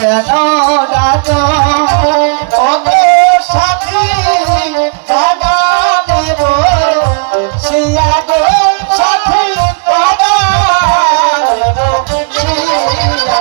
কেন ডাকো ওকে সাথী জাগা দেব সিয়া গো সাথী জাগা দেব সিয়া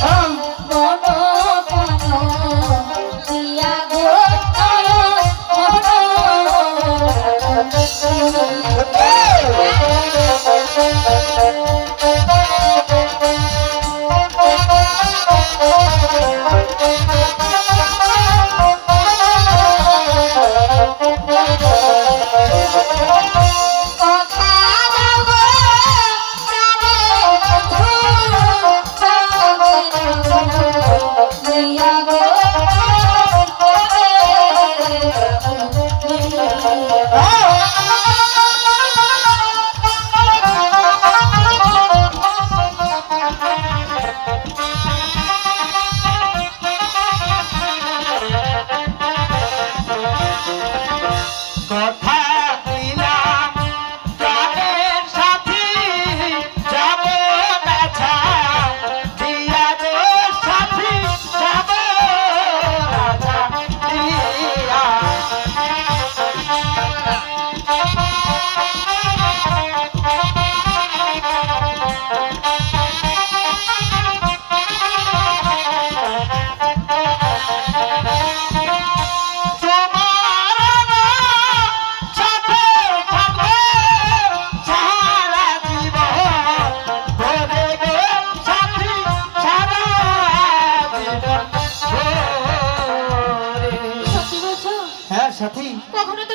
참 সাথে। কখনো তো